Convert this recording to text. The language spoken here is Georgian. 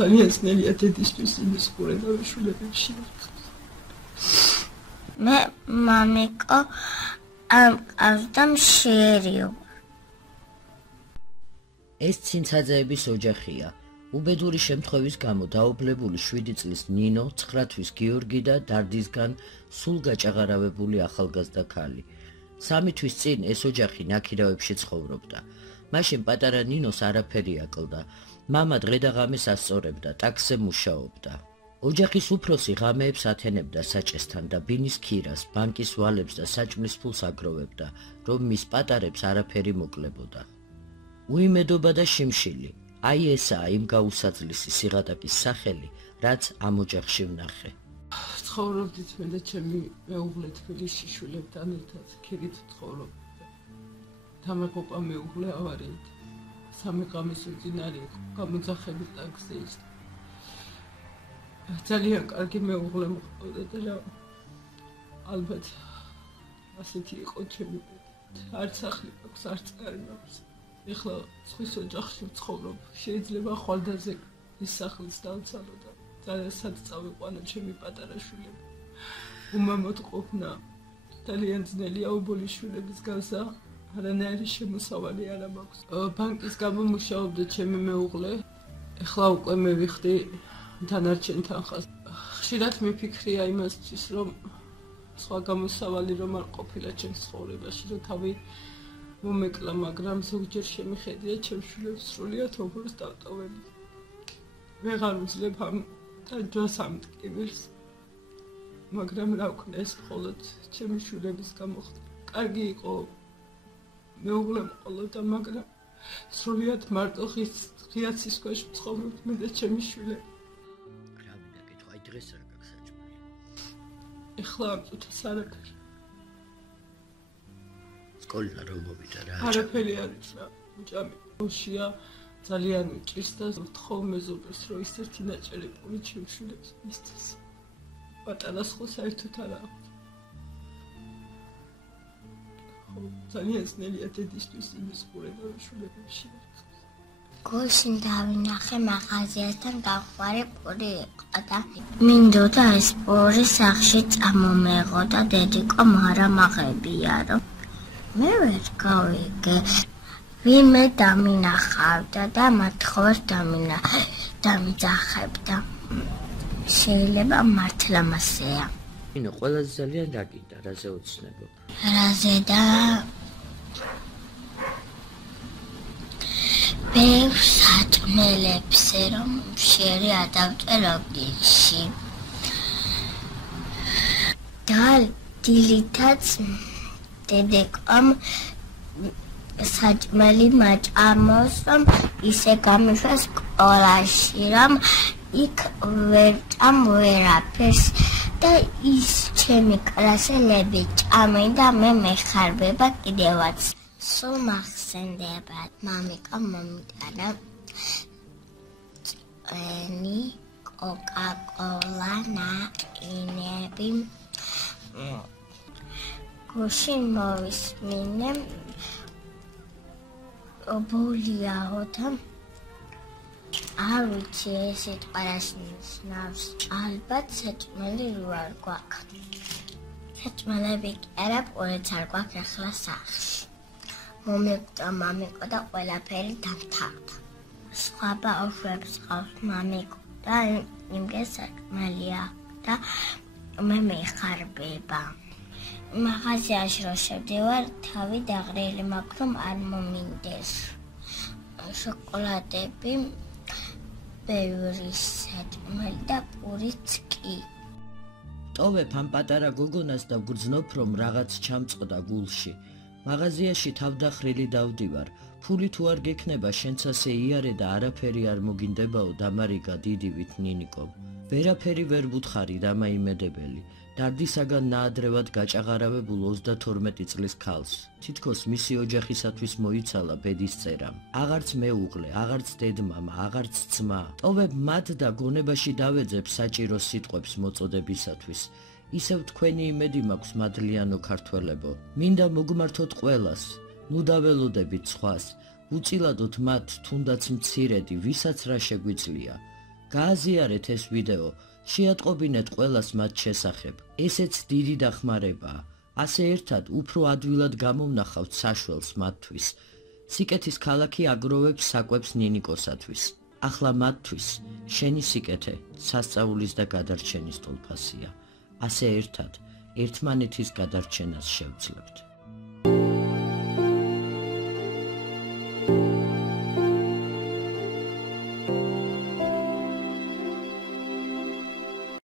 ძალიან ძნელია დედისთვის იმის ყურე და შვილებში. მე მამიკო ამყავდა მშერიო. ეს ცინცაძეების ოჯახია. უბედური შემთხვევის გამო დაობლებული 7 წლის ნინო, 9 თვის გიორგი და დარდისგან სულ გაჭაღარავებული ახალგაზრდა ქალი. 3 თვის წინ ეს ოჯახი ნაქირავებში ცხოვრობდა. მაშინ პატარა ნინოს არაფერი აკლდა. მამა დღე და ღამეს ასწორებდა, ტაქსზე მუშაობდა. ოჯახის უფროსი ღამეებს ათენებდა საჭესთან და ბინის ქირას, ბანკის ვალებს და საჭმლის ფულს აგროვებდა, რომ მის პატარებს არაფერი მოკლებოდა. უიმედობა და შიმშილი. აი ესაა იმ გაუსაძლისი სიღატაკის სახელი, რაც ამ ოჯახში ვნახე. ცხოვრობდით მე და ჩემი მეუღლე თბილისში შვილებთან ერთად ქირით ცხოვრობდით. დამეყობა მეუღლე ავარიით. 3 ღამის უწინარი იყო, გამოძახებით ტაქსზე ისე. ძალიან კარგი მეუღლე მოყავდა და ალბათ ასეთი იყო ჩემი ბედი. არც სახლი აქვს, არც კარი აქვს. ეხლა სხვის ოჯახში ვცხოვრობ, შეიძლება ხვალდაზე ის სახლის დავცალო და ძალიან სად წავიყვანო ჩემი პატარა შვილები. უმამოდ ყოფნა ძალიან ძნელია უბოლი შვილების გასა, არანაირი შემოსავალი არ მაქვს. ბანკის გამო მუშაობდა ჩემი მეუღლე, ეხლა უკვე მე ვიხდი დანარჩენ თანხას. ხშირად მიფიქრია იმასთვის, რომ სხვა გამოსავალი რომ არ ყოფილა ჩემს ცხოვრებაში, რომ თავი მომეკლა, მაგრამ ზოგჯერ შემიხედია ჩემს შვილებს სრულიად ოღონდ დავტოვები. ვეღარ ვძლებ ამ დაჯვას ამ ტკივილს, მაგრამ რა ვქნა, ეს მხოლოდ ჩემი შვილების გამო ხდება. კარგი იყო მეუღლე მყოლოდა, მაგრამ სრულიად მარტო ღია ცის ქვეშ ვცხოვრობთ მე და ჩემი შვილები. რა მინდა გითხრა, აი დღეს რა გაქვს საჭმელი? ეხლა ამ წუთას არაფერი. სკოლა რომ მოვიდა რა? არაფერი არ ის რა. უჭამი ოშია ძალიან უჭირს და ვთხოვ მეზობელს, რომ ის ერთი ნაჭერი პური ჩემს შვილებს მისცეს. პატარას ხო საერთოდ არ აქვს. ძალიან ძნელია დედისთვის იმის ყურე და შვილებში. გუშინ დავინახე მაღაზიასთან გაყვარე პური იყო და მინდოდა ეს პური სახში წამომეღო და დედიკო მარამაღებია რომ მე ვერ გავიგე. ვინმე დამინახავდა და მათხოვს დამიძახებდა. შეიძლება მართლა მასეა. ნინო, ყველაზე ძალიან რა გინდა, რაზე ოცნებო? რაზე და ბევრ საჭმელებს რომ შერი ადავწე ლოგინში. და დილითაც დედეკამ საჭმელი მაჭამოს, რომ ისე გამიშვა სკოლაში, რომ იქ ვერ ჭამ ვერაფერს და ის ჩემი კლასელები ჭამენ და მე მეხარბება კიდევაც. სულ მახსენდება მამიკა მომიტანა წვენი, კოკა-კოლა, ნაყინები. გუშინ მოვისმინე ობოლიაო და არ ვიცი ეს სიტყვა რას ნიშნავს. ალბათ საჭმელი რო არ გვაქვს. საჭმელები კი არა, პურიც არ გვაქვს ახლა სახლში. მომეკვდა მამიკო და ყველაფერი დამთავრდა. სხვა ბავშვებს ყავს მამიკო და იმგე საჭმელი აქვს და მე მეხარბება. მაღაზიაში რო შევდივარ, თავი დაღრილი მაქვს, რომ არ მომინდეს. შოკოლადები, ბევრი საჭმელი და პურიც კი. ტოვებ ამ პატარა გოგონას და გრძნობ, რომ რაღაც ჩამწყდა გულში. მაღაზიაში თავდახრილი დავდივარ. ფული თუ არ გექნება, შენც ასე იარე და არაფერი არ მოგინდებაო, დამარიგა დიდივით ნინიკო. ვერაფერი ვერ ვუთხარი დამაიმედებელი. დარდისაგან ნაადრევად გაჭაღარავებულ 32 წლის ქალს. თითქოს მისი ოჯახისათვის მოიცალა ბედის წერა. აღარც მეუღლე, აღარც დედმამა, აღარც ძმა. ტოვებ მათ და გონებაში დავეძებ საჭირო სიტყვებს მოწოდებისათვის. ისევ თქვენი იმედი მაქვს, მადლიანო ქართველებო. მინდა მოგმართოთ ყველას. ნუ დაველოდებით სხვას. უწილადოთ მათ თუნდაც მცირედი, ვისაც რა შეგვიძლია. გააზიარეთ ეს ვიდეო, შეატყობინეთ ყველას მათ შესახებ. ესეც დიდი დახმარებაა. ასე ერთად უფრო ადვილად გამოვნახავთ საშველს მათთვის. სიკეთის ქალაქი აგროვებს საკვებს ნინიკოსათვის. ახლა მათთვის შენი სიკეთე სასწაულის და გადარჩენის თვალფასია. ასე ერთად ერთმანეთის გადარჩენას შევძლებთ.